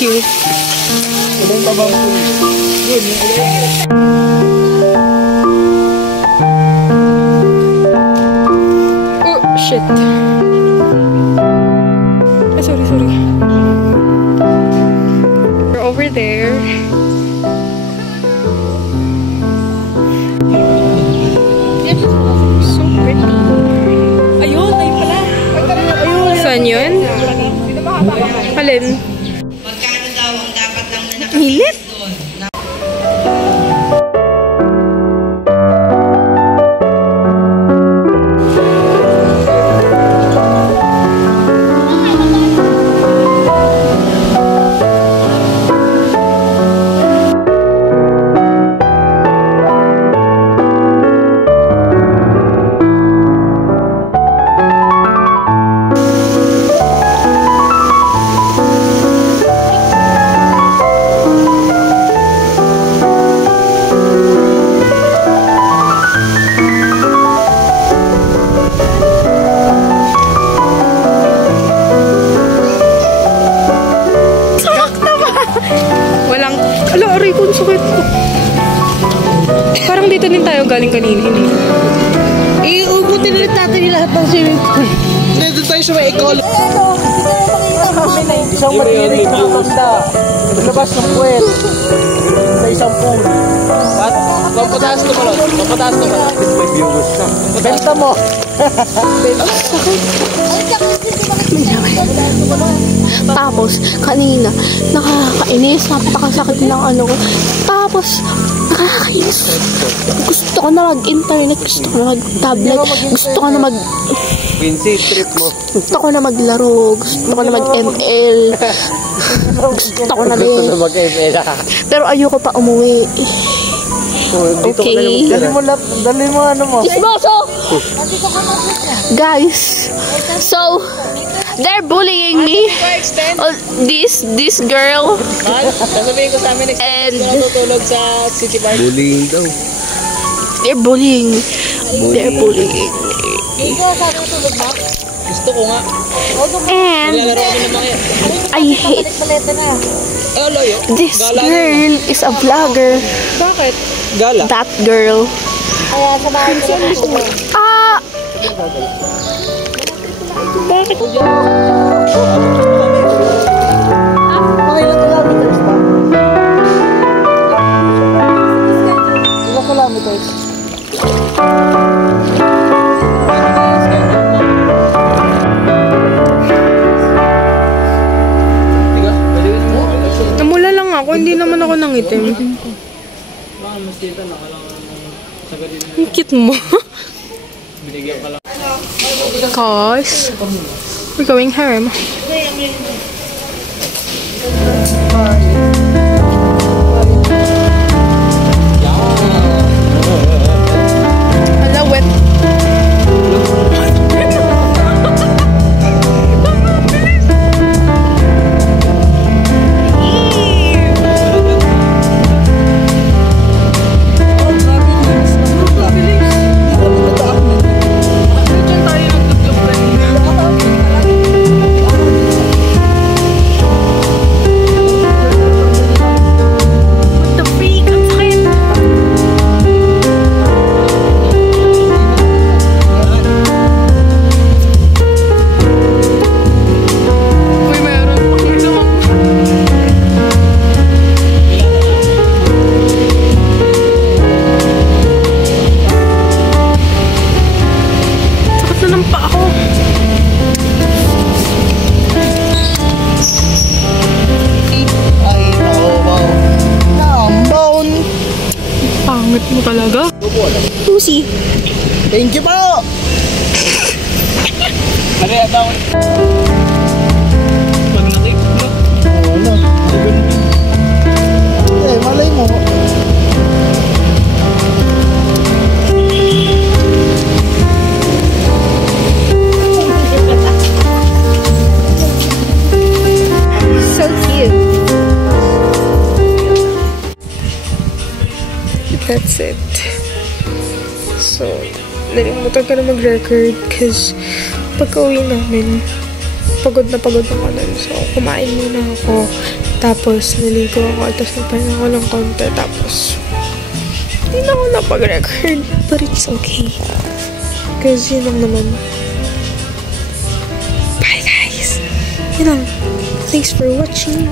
you. Oh, shit. Ah, sorry. We're over there. So pretty. Ayun, ayun pala. Saan yun? Alin? Magkano daw ang dapat lang na Hilit? Parang dito din tayo galing kanina. Iubutin ulit natin yung lahat ng swimming pool. Dito tayo sa may ecology. Isang matinig na matanda. Naglabas ng puwel sa isang pool. At pampataas ko pala. Benta mo. Tapos, kanina, nakakainis, napakasakit ng ano ko. Tapos, nakakainis. Gusto ko na mag-internet, gusto ko na mag-tablet, gusto ko na Quincy, trip mo. gusto ko na maglaro, gusto ko na mag-ML. Gusto ko na din. Pero ayoko pa umuwi. Okay. Dali mo ano mo. Isboso! Guys, so, they're bullying me. Oh, this girl. Sasabihin ko sa amin next time na tutulog sa City Park. Bullying daw. They're bullying. They're bullying. Gusto ko nga. And Lalaro kami ng mga I hate loyo. this girl is a vlogger. Bakit? Gala. That girl. Ah! Bakit? Mga ilang kilometers pa? Ilang kilometers? Namula lang ako, hindi naman ako nangitim. Ang cute mo. Cause we're going home. Hello, wet. Pangit mo talaga. Pussy. Thank you po! Ano yan daw? Pag nakik, no? Oo na. Malay mo. So cute. That's it. So, nalimutan ka na mag-record kasi pagka-uwi namin, pagod na ako nun. So, kumain muna ako. Tapos, naligo ako. Tapos, nagpahinga ako ng konti. Tapos, hindi na ako napag-record. But it's okay. Because, yun lang naman. Bye, guys! Yun lang. Thanks for watching.